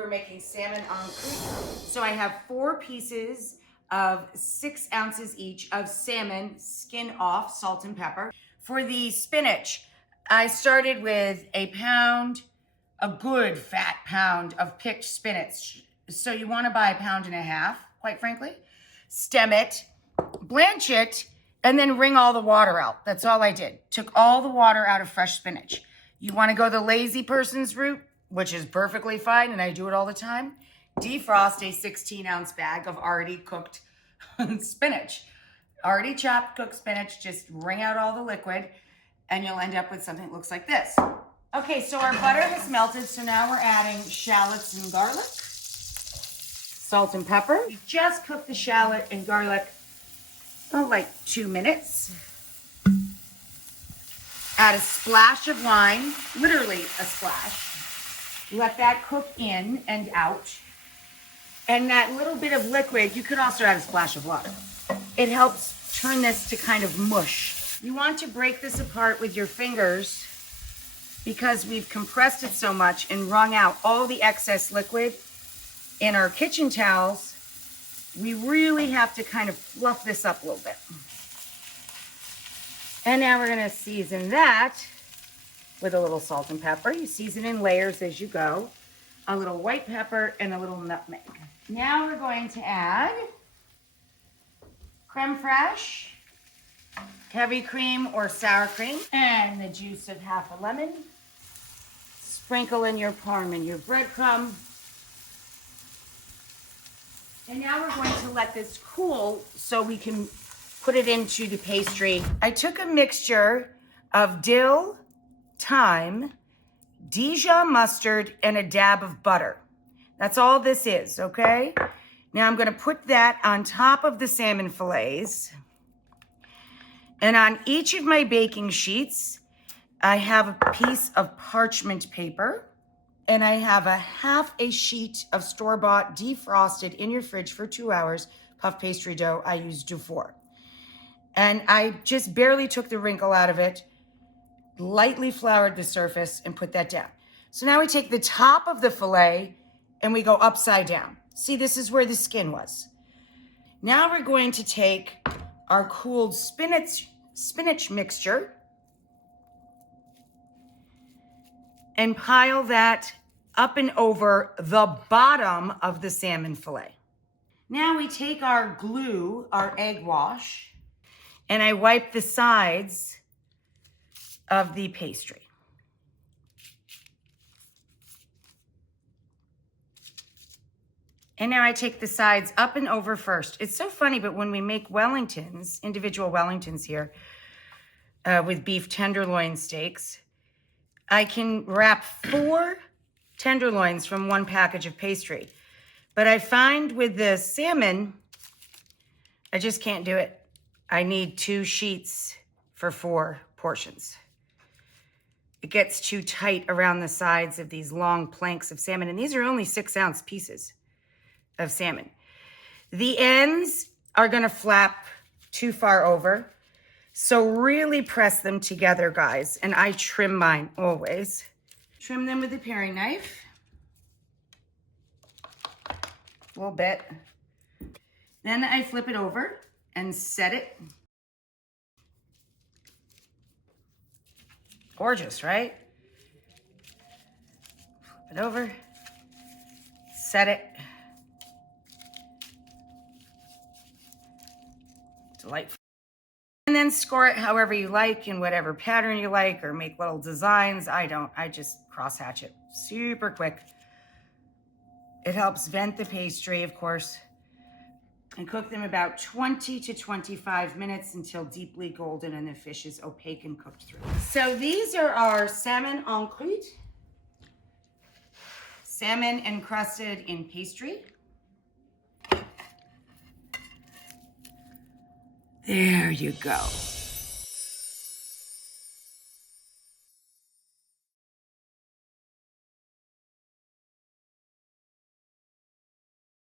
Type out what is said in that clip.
We're making salmon en croute. So I have 4 pieces of 6 ounces each of salmon, skin off, salt and pepper. For the spinach, I started with a good fat pound of picked spinach. So you want to buy 1.5 pounds, quite frankly. Stem it, blanch it, and then wring all the water out. That's all I did. Took all the water out of fresh spinach. You want to go the lazy person's route, which is perfectly fine, and I do it all the time. Defrost a 16-ounce bag of already cooked spinach. Already chopped, cooked spinach, just wring out all the liquid, and you'll end up with something that looks like this. Okay, so our butter has melted, so now we're adding shallots and garlic. Salt and pepper. We just cooked the shallot and garlic, like 2 minutes. Add a splash of wine, literally a splash. Let that cook in and out. And that little bit of liquid, you could also add a splash of water. It helps turn this to kind of mush. You want to break this apart with your fingers because we've compressed it so much and wrung out all the excess liquid in our kitchen towels. We really have to kind of fluff this up a little bit. And now we're gonna season that with a little salt and pepper. You season in layers as you go. A little white pepper and a little nutmeg. Now we're going to add creme fraiche, heavy cream or sour cream, and the juice of half a lemon. Sprinkle in your parm and your breadcrumb. And now we're going to let this cool so we can put it into the pastry. I took a mixture of dill, thyme, Dijon mustard, and a dab of butter. That's all this is, okay? Now I'm gonna put that on top of the salmon fillets. And on each of my baking sheets, I have a piece of parchment paper, and I have a half a sheet of store-bought, defrosted in your fridge for 2 hours, puff pastry dough. I used Dufour. And I just barely took the wrinkle out of it, lightly floured the surface, and put that down. So now we take the top of the fillet and we go upside down. See, this is where the skin was. Now we're going to take our cooled spinach mixture and pile that up and over the bottom of the salmon fillet. Now we take our glue, our egg wash, and I wipe the sides of the pastry. And now I take the sides up and over first. It's so funny, but when we make Wellingtons, individual Wellingtons here, with beef tenderloin steaks, I can wrap 4 tenderloins from 1 package of pastry. But I find with the salmon, I just can't do it. I need 2 sheets for 4 portions. It gets too tight around the sides of these long planks of salmon, and these are only 6-ounce pieces of salmon. The ends are gonna flap too far over, so really press them together, guys, and I trim mine always. Trim them with a paring knife, a little bit. Then I flip it over and set it. Gorgeous, right? Flip it over, set it. Delightful. And then score it however you like, in whatever pattern you like, or make little designs. I don't, I just cross hatch it super quick. It helps vent the pastry, of course, and cook them about 20 to 25 minutes until deeply golden and the fish is opaque and cooked through. So these are our salmon en croute, salmon encrusted in pastry. There you go.